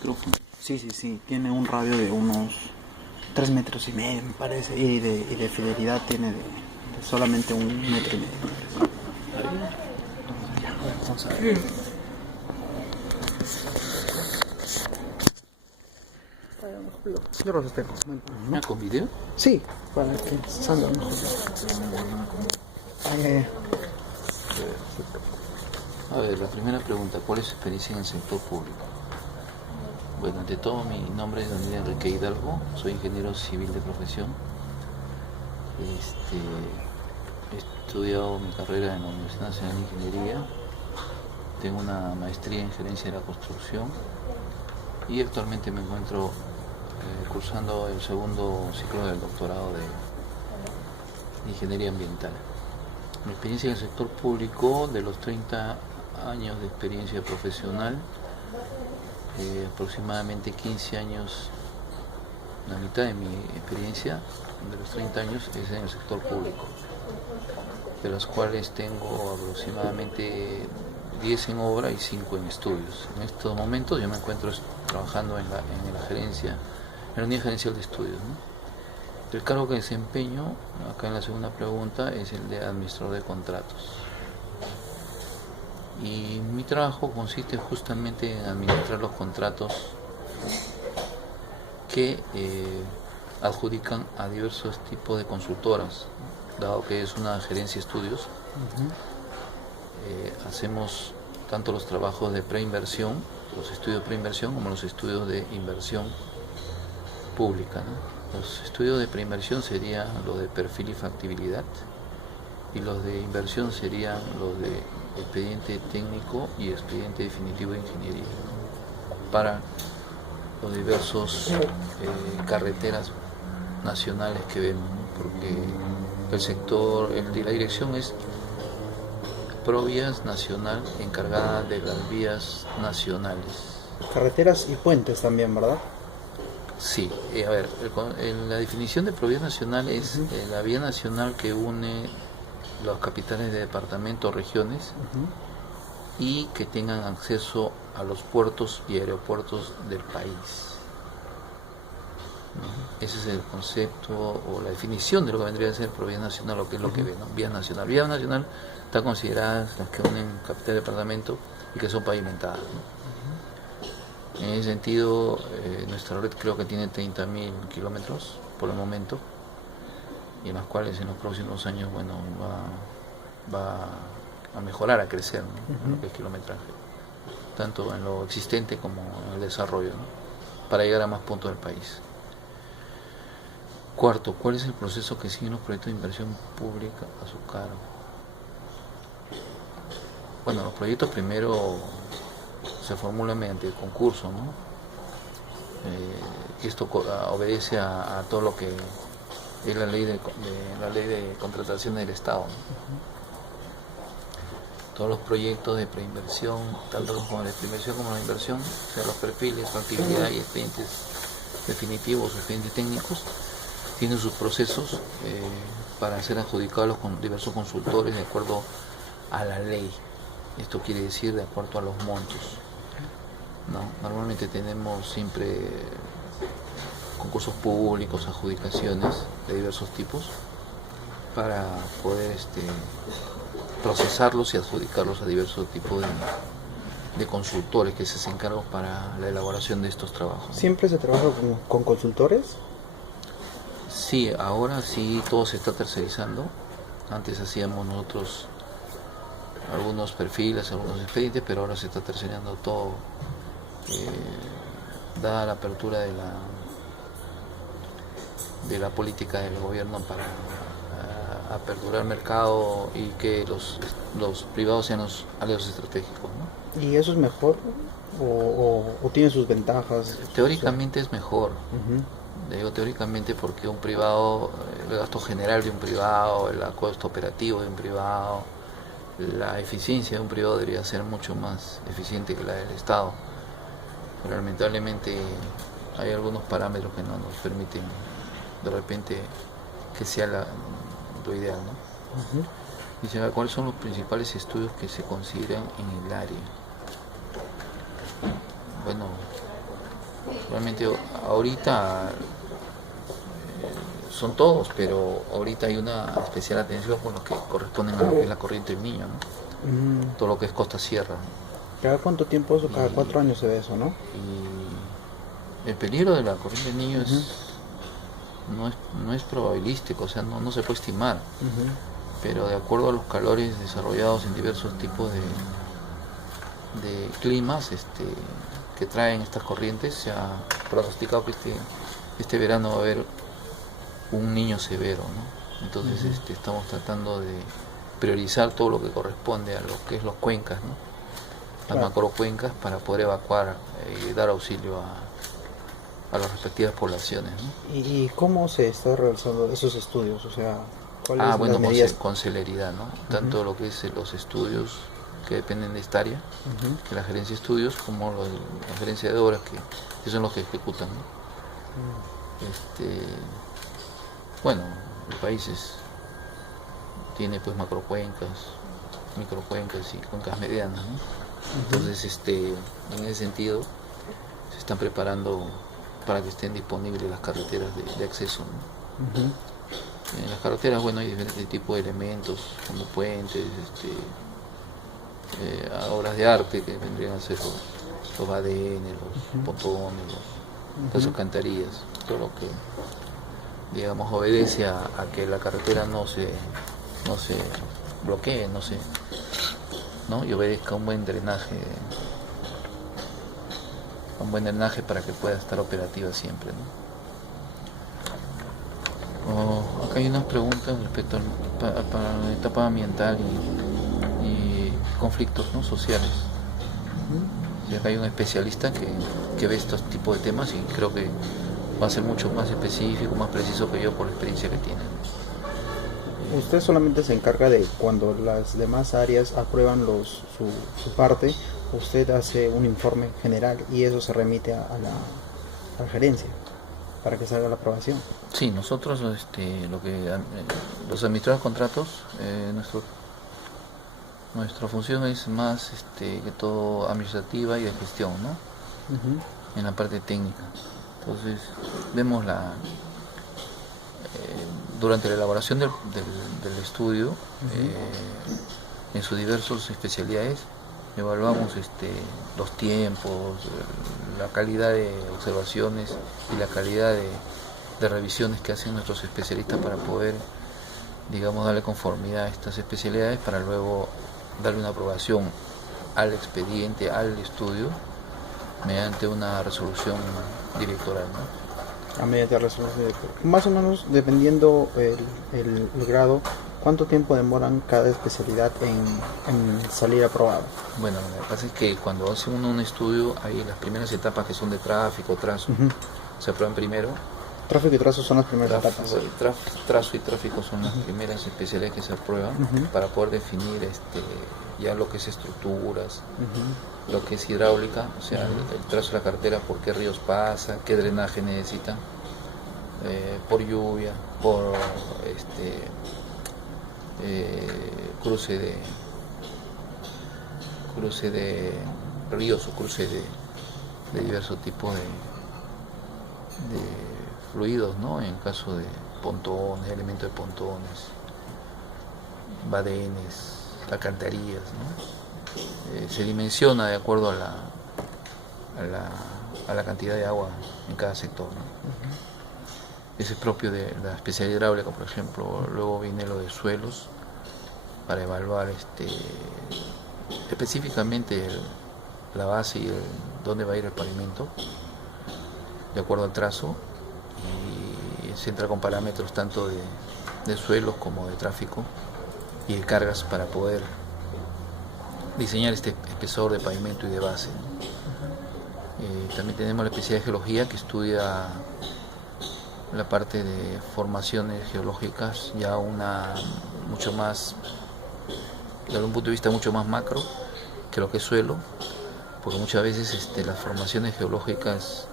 micrófono. Sí, sí, sí, tiene un radio de unos 3 metros y medio, me parece, y de fidelidad tiene de solamente 1,5 metros. Ya, vamos a ver. Yo los tengo. ¿Ah, con video? Sí, para que salga mejor. A ver, la primera pregunta, ¿cuál es su experiencia en el sector público? Bueno, ante todo, mi nombre es Daniel Enrique Hidalgo, soy ingeniero civil de profesión. He estudiado mi carrera en la Universidad Nacional de Ingeniería, tengo una maestría en gerencia de la construcción y actualmente me encuentro cursando el segundo ciclo del doctorado de ingeniería ambiental. Mi experiencia en el sector público, de los 30 años de experiencia profesional, aproximadamente 15 años, la mitad de mi experiencia de los 30 años es en el sector público, de las cuales tengo aproximadamente 10 en obra y 5 en estudios. En estos momentos yo me encuentro trabajando en la gerencia, en la unidad gerencial de estudios, ¿no? El cargo que desempeño, acá en la segunda pregunta, es el de administrador de contratos. Y mi trabajo consiste justamente en administrar los contratos que adjudican a diversos tipos de consultoras, dado que es una gerencia de estudios. Hacemos tanto los trabajos de preinversión, los estudios de preinversión, como los estudios de inversión pública, ¿no? Los estudios de preinversión serían los de perfil y factibilidad, y los de inversión serían los de expediente técnico y expediente definitivo de ingeniería para los diversos carreteras nacionales que vemos, ¿no? Porque el sector, la dirección es Provías Nacional, encargada de las vías nacionales. Carreteras y puentes también, ¿verdad? Sí, a ver, la definición de Provías Nacional es la vía nacional que une las capitales de departamento o regiones y que tengan acceso a los puertos y aeropuertos del país. Ese es el concepto o la definición de lo que vendría a ser Provías Nacional, lo que es lo que ve, ¿no? Vía nacional. Vía nacional está consideradas las que unen capital y departamento y que son pavimentadas, ¿no? En ese sentido, nuestra red creo que tiene 30.000 kilómetros por el momento, y en las cuales en los próximos años, bueno, va a mejorar, a crecer, ¿no? En lo que es kilometraje, tanto en lo existente como en el desarrollo, ¿no? Para llegar a más puntos del país. Cuarto, ¿cuál es el proceso que siguen los proyectos de inversión pública a su cargo? Bueno, los proyectos primero se formulan mediante el concurso, ¿no? Esto obedece a todo lo que es la ley de contratación del Estado, ¿no? Todos los proyectos de preinversión, tanto como de preinversión como de inversión, o sea, los perfiles, factibilidad y expedientes definitivos, expedientes técnicos, tienen sus procesos para ser adjudicados con diversos consultores de acuerdo a la ley. Esto quiere decir de acuerdo a los montos, ¿no? Normalmente tenemos siempre concursos públicos, adjudicaciones de diversos tipos para poder procesarlos y adjudicarlos a diversos tipos de consultores que se encargan para la elaboración de estos trabajos. ¿Siempre se trabaja con consultores? Sí, ahora sí todo se está tercerizando. Antes hacíamos nosotros algunos perfiles, algunos expedientes, pero ahora se está tercerizando todo, dada la apertura de la política del gobierno para aperturar el mercado y que los privados sean los aliados estratégicos, ¿no? ¿Y eso es mejor o tiene sus ventajas? Teóricamente es mejor. Digo teóricamente porque un privado, el gasto general de un privado, el costo operativo de un privado, la eficiencia de un privado debería ser mucho más eficiente que la del Estado. Pero lamentablemente hay algunos parámetros que no nos permiten de repente que sea lo ideal, ¿no? Dice, ¿cuáles son los principales estudios que se consideran en el área? Bueno, Realmente ahorita son todos, pero ahorita hay una especial atención con los que corresponden a lo que es la corriente del Niño, ¿no? Todo lo que es Costa Sierra, ¿no? ¿Cada cuánto tiempo eso? Cada 4 años se ve eso, ¿no? Y el peligro de la corriente del Niño no es probabilístico, o sea, no se puede estimar, pero de acuerdo a los calores desarrollados en diversos tipos de climas que traen estas corrientes, se ha pronosticado que este verano va a haber un niño severo, ¿no? Entonces estamos tratando de priorizar todo lo que corresponde a lo que es los cuencas, ¿no? Las macrocuencas, para poder evacuar y dar auxilio a las respectivas poblaciones, ¿no? ¿Y cómo se está realizando esos estudios? O sea, ¿cuáles bueno, las medidas? con celeridad, ¿no? Tanto lo que es los estudios que dependen de esta área, que la gerencia de estudios, como la gerencia de obras, que son los que ejecutan, ¿no? Bueno, el país tiene pues macrocuencas, microcuencas y cuencas medianas, ¿no? Entonces, en ese sentido, se están preparando para que estén disponibles las carreteras de acceso, ¿no? En las carreteras, bueno, hay diferentes tipos de elementos, como puentes, obras de arte que vendrían a ser los badenes, los pontones, las alcantarillas, todo lo que, digamos, obedece a que la carretera no se bloquee, ¿no? Y obedezca un buen drenaje para que pueda estar operativa siempre, ¿no? Acá hay unas preguntas respecto a la etapa ambiental y conflictos, ¿no?, sociales. Y acá hay un especialista que ve estos tipos de temas y creo que va a ser mucho más específico, más preciso que yo por la experiencia que tiene. Usted solamente se encarga de cuando las demás áreas aprueban su parte, usted hace un informe general y eso se remite a la gerencia para que salga la aprobación. Sí, nosotros los administradores de contratos, nuestra función es más que todo administrativa y de gestión, ¿no? En la parte técnica. Entonces vemos durante la elaboración del estudio, en sus diversas especialidades, evaluamos los tiempos, la calidad de observaciones y la calidad de revisiones que hacen nuestros especialistas para poder, digamos, darle conformidad a estas especialidades para luego darle una aprobación al expediente, al estudio, mediante una resolución directoral, ¿no? A mediante resolución directoral. Más o menos, dependiendo el grado, ¿cuánto tiempo demoran cada especialidad en salir aprobada? Bueno, lo que pasa es que cuando hace uno un estudio, hay las primeras etapas que son de tráfico, trazo, se aprueban primero. Tráfico y trazo son las primeras etapas. Trazo y tráfico son las primeras especialidades que se aprueban para poder definir ya lo que es estructuras, lo que es hidráulica, o sea, el trazo de la carretera, por qué ríos pasa, qué drenaje necesita, por lluvia, por cruce de ríos o cruce de diversos tipos de fluidos, ¿no? En caso de pontones, elementos de pontones, badenes, alcantarillas, ¿no? Se dimensiona de acuerdo a la cantidad de agua en cada sector, ¿no? Ese es propio de la especialidad hidráulica, por ejemplo. Luego viene lo de suelos, para evaluar específicamente la base y dónde va a ir el pavimento, de acuerdo al trazo, y se entra con parámetros tanto de suelos como de tráfico y de cargas para poder diseñar este espesor de pavimento y de base. También tenemos la especialidad de geología, que estudia la parte de formaciones geológicas, ya mucho más, desde un punto de vista mucho más macro que lo que es suelo, porque muchas veces las formaciones geológicas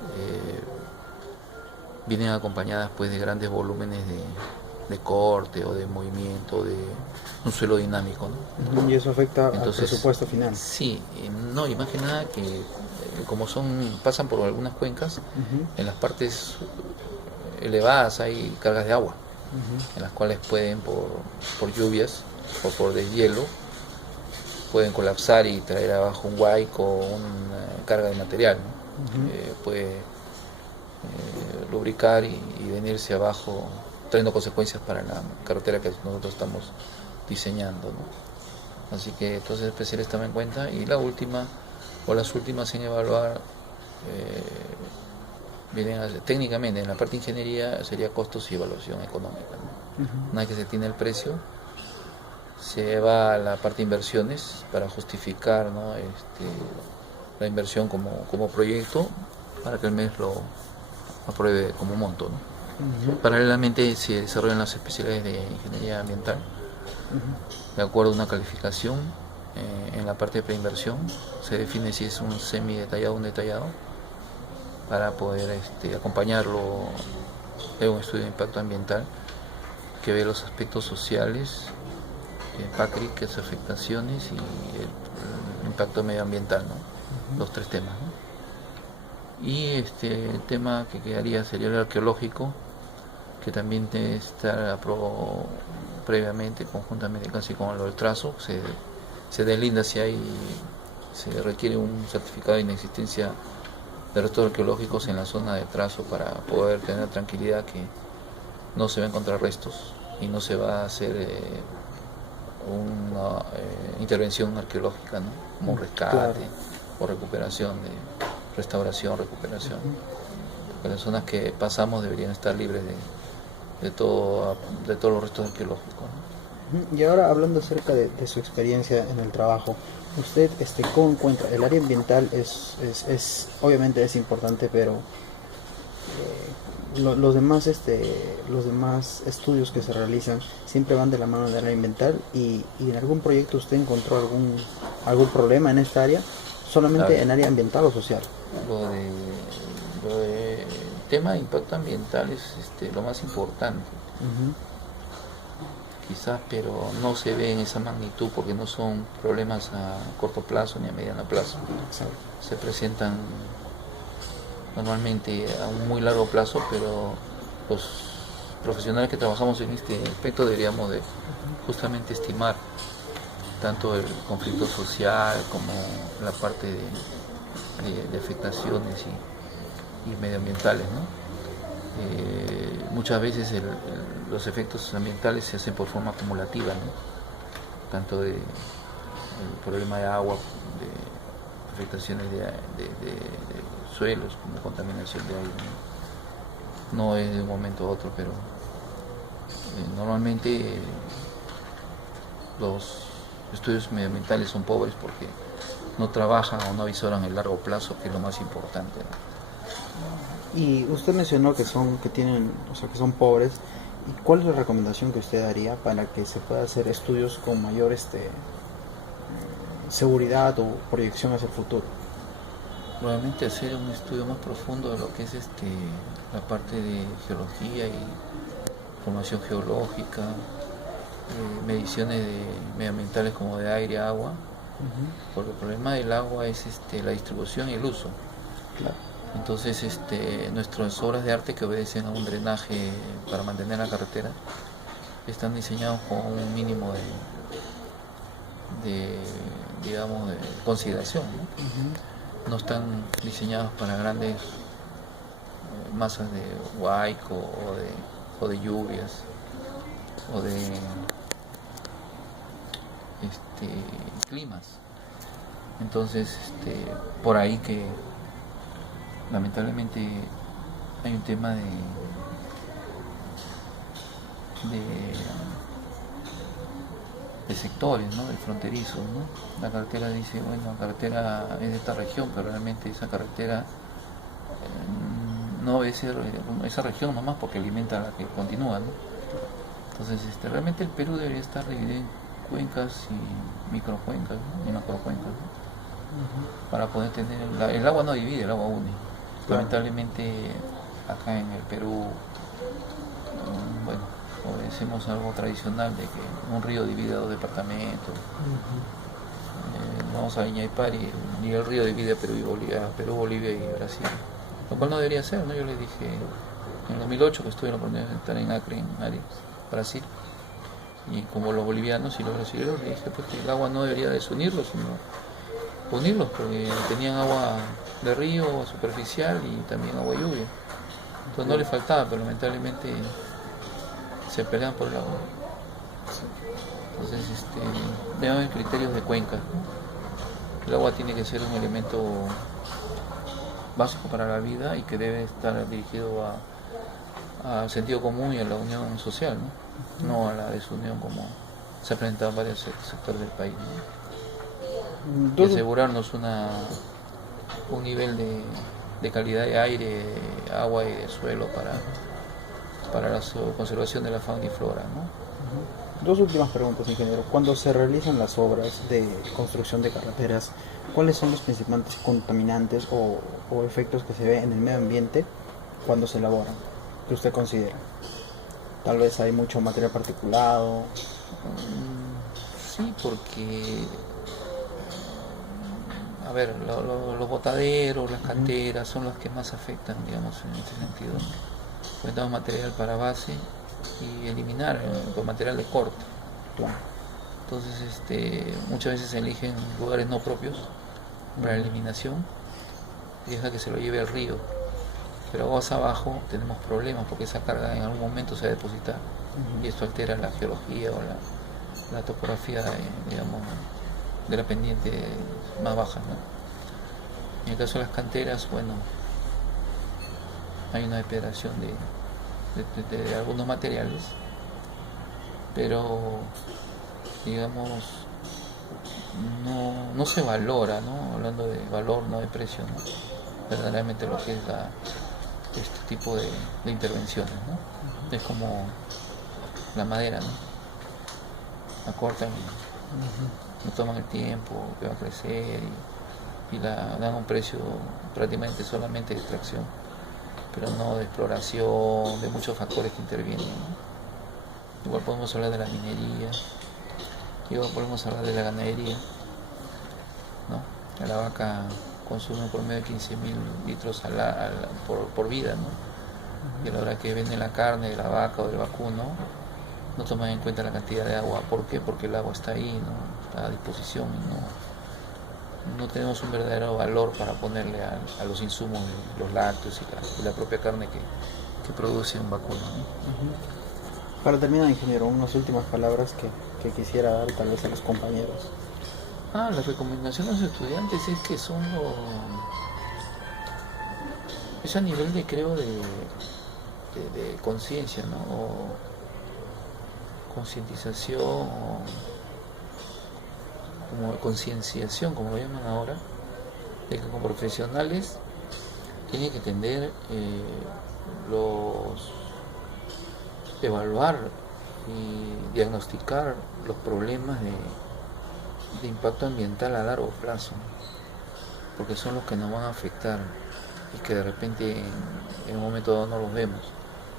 vienen acompañadas pues de grandes volúmenes de corte o de movimiento, de un suelo dinámico, ¿no? Y eso afecta Entonces, al presupuesto final. Sí, no, y más que nada que como pasan por algunas cuencas, en las partes elevadas hay cargas de agua, en las cuales pueden por lluvias o por deshielo, pueden colapsar y traer abajo un huaico o una carga de material, ¿no? Puede lubricar y venirse abajo, trayendo consecuencias para la carretera que nosotros estamos diseñando, ¿no? Así que entonces es especiales toma en cuenta. Y la última o las últimas en evaluar vienen técnicamente en la parte de ingeniería sería costos y evaluación económica, ¿no? Una vez que se tiene el precio, se va a la parte de inversiones para justificar, ¿no? La inversión como proyecto para que el MES lo apruebe como monto, ¿no? Paralelamente se desarrollan las especialidades de ingeniería ambiental de acuerdo a una calificación. En la parte de preinversión se define si es un semi-detallado o un detallado para poder acompañarlo de un estudio de impacto ambiental que ve los aspectos sociales, PACRI, que es afectaciones, y el impacto medioambiental, ¿no? Los tres temas, ¿no? Y el tema que quedaría sería el arqueológico, que también tiene que estar previamente, conjuntamente casi con lo del trazo, se deslinda si se requiere un certificado de inexistencia de restos arqueológicos en la zona de trazo para poder tener tranquilidad que no se va a encontrar restos y no se va a hacer una intervención arqueológica, ¿no? Como rescate, claro, o recuperación, restauración, recuperación. Porque las zonas que pasamos deberían estar libres de todos los restos arqueológicos, ¿no? Y ahora, hablando acerca de su experiencia en el trabajo, usted ¿cómo encuentra? El área ambiental es obviamente es importante, pero los demás estudios que se realizan siempre van de la mano del área ambiental, y en algún proyecto usted encontró algún problema en esta área, solamente en área ambiental o social. Lo de tema de impacto ambiental es lo más importante. Quizás, pero no se ve en esa magnitud porque no son problemas a corto plazo ni a mediano plazo. Se presentan normalmente a un muy largo plazo, pero los profesionales que trabajamos en este aspecto deberíamos de justamente estimar tanto el conflicto social como la parte de afectaciones y medioambientales, ¿no? Muchas veces los efectos ambientales se hacen por forma acumulativa, ¿no? Tanto el problema de agua, de afectaciones de suelos, como contaminación de aire, ¿no? No es de un momento a otro, pero normalmente los estudios medioambientales son pobres porque no trabajan o no avisoran el largo plazo, que es lo más importante, ¿no? Y usted mencionó que son pobres. ¿Y cuál es la recomendación que usted daría para que se pueda hacer estudios con mayor seguridad o proyección hacia el futuro? Probablemente hacer un estudio más profundo de lo que es la parte de geología y formación geológica, mediciones medioambientales como de aire, agua, porque el problema del agua es la distribución y el uso. Claro. Entonces nuestras obras de arte que obedecen a un drenaje para mantener la carretera están diseñados con un mínimo de consideración, ¿no? No están diseñados para grandes masas de huaico o de lluvias o de climas. Entonces por ahí que lamentablemente hay un tema de sectores, ¿no? De fronterizos, ¿no? La carretera dice, bueno, la carretera es de esta región, pero realmente esa carretera no debe ser esa región nomás porque alimenta a la que continúa, ¿no? Entonces realmente el Perú debería estar dividido en cuencas y microcuencas, ¿no? Y macrocuencas, ¿no? Para poder tener el agua no divide, el agua une. Lamentablemente acá en el Perú, bueno, o decimos algo tradicional de que un río divide dos departamentos. Vamos a Iñaipari y el río divide Perú, Bolivia y Brasil, lo cual no debería ser, ¿no? Yo le dije en 2008 que estuve en la oportunidad de estar en Acre, en Arias, Brasil, y como los bolivianos y los brasileños, le dije pues que el agua no debería desunirlos, sino unirlos, porque tenían agua de río superficial y también agua de lluvia. Entonces no le faltaba, pero lamentablemente se pelean por el agua. Entonces debe haber criterios de cuenca. El agua tiene que ser un elemento básico para la vida y que debe estar dirigido al sentido común y a la unión social, no a la desunión como se ha presentado en varios sectores del país, ¿no? Y asegurarnos un nivel de calidad de aire, agua y de suelo para la conservación de la fauna y flora, ¿no? Dos últimas preguntas, ingeniero. Cuando se realizan las obras de construcción de carreteras, ¿cuáles son los principales contaminantes o efectos que se ven en el medio ambiente cuando se elaboran, que usted considera? Tal vez hay mucho material particulado. Sí, porque a ver, los botaderos, las canteras son los que más afectan, digamos, en este sentido. Necesitamos material para base y eliminar con material de corte. Claro. Entonces muchas veces se eligen lugares no propios para la eliminación y deja que se lo lleve al río, pero aguas abajo tenemos problemas porque esa carga en algún momento se va a depositar y esto altera la geología o la topografía digamos, de la pendiente más baja, ¿no? En el caso de las canteras, bueno, hay una depredación de algunos materiales, pero digamos no se valora, ¿no? Hablando de valor, no de precio, ¿no? Verdaderamente lo que es este tipo de intervenciones, ¿no? Es como la madera, ¿no? La cortan y no toman el tiempo que va a crecer y la dan a un precio prácticamente solamente de extracción, pero no de exploración, de muchos factores que intervienen, ¿no? Igual podemos hablar de la minería, igual podemos hablar de la ganadería, ¿no? La vaca consume por medio de 15.000 litros por vida, ¿no? Y a la hora que venden la carne de la vaca o del vacuno, no toman en cuenta la cantidad de agua. ¿Por qué? Porque el agua está ahí, ¿no? Está a disposición y no tenemos un verdadero valor para ponerle a los insumos de los lácteos y la propia carne que produce un vacuno, ¿no? Para terminar, ingeniero, unas últimas palabras que quisiera dar tal vez a los compañeros. La recomendación a los estudiantes es que es a nivel de, creo, de conciencia, ¿no? O concientización, o como concienciación, como lo llaman ahora, de que como profesionales tienen que entender evaluar y diagnosticar los problemas de impacto ambiental a largo plazo, porque son los que nos van a afectar y que de repente en un momento dado no los vemos.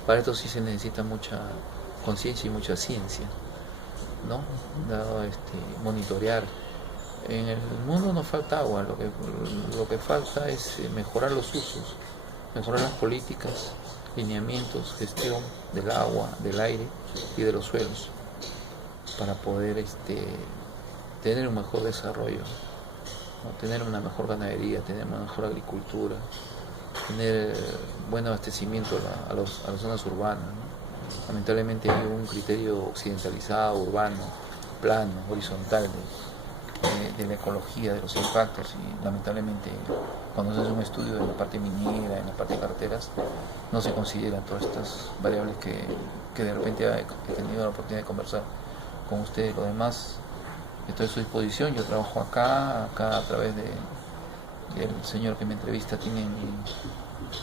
Para esto sí se necesita mucha conciencia y mucha ciencia, ¿no? Monitorear. En el mundo no falta agua, lo que falta es mejorar los usos, mejorar las políticas, lineamientos, gestión del agua, del aire y de los suelos, para poder tener un mejor desarrollo, ¿no? Tener una mejor ganadería, tener una mejor agricultura, tener buen abastecimiento a las zonas urbanas, ¿no? Lamentablemente hay un criterio occidentalizado, urbano, plano, horizontal de la ecología, de los impactos, y lamentablemente cuando se hace un estudio de la parte minera, en la parte de carreteras, no se consideran todas estas variables que de repente he tenido la oportunidad de conversar con ustedes. Lo demás, estoy a su disposición. Yo trabajo acá a través del señor que me entrevista, tiene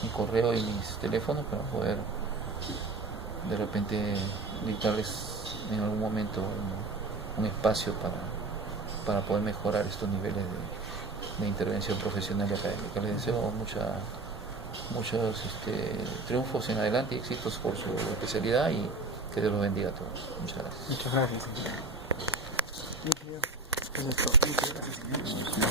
mi correo y mis teléfonos para poder de repente dictarles en algún momento un espacio para poder mejorar estos niveles de intervención profesional y académica. Les deseo muchos triunfos en adelante y éxitos por su especialidad, y Que Dios los bendiga a todos. Muchas gracias. Muchas gracias. Muchas gracias, señor.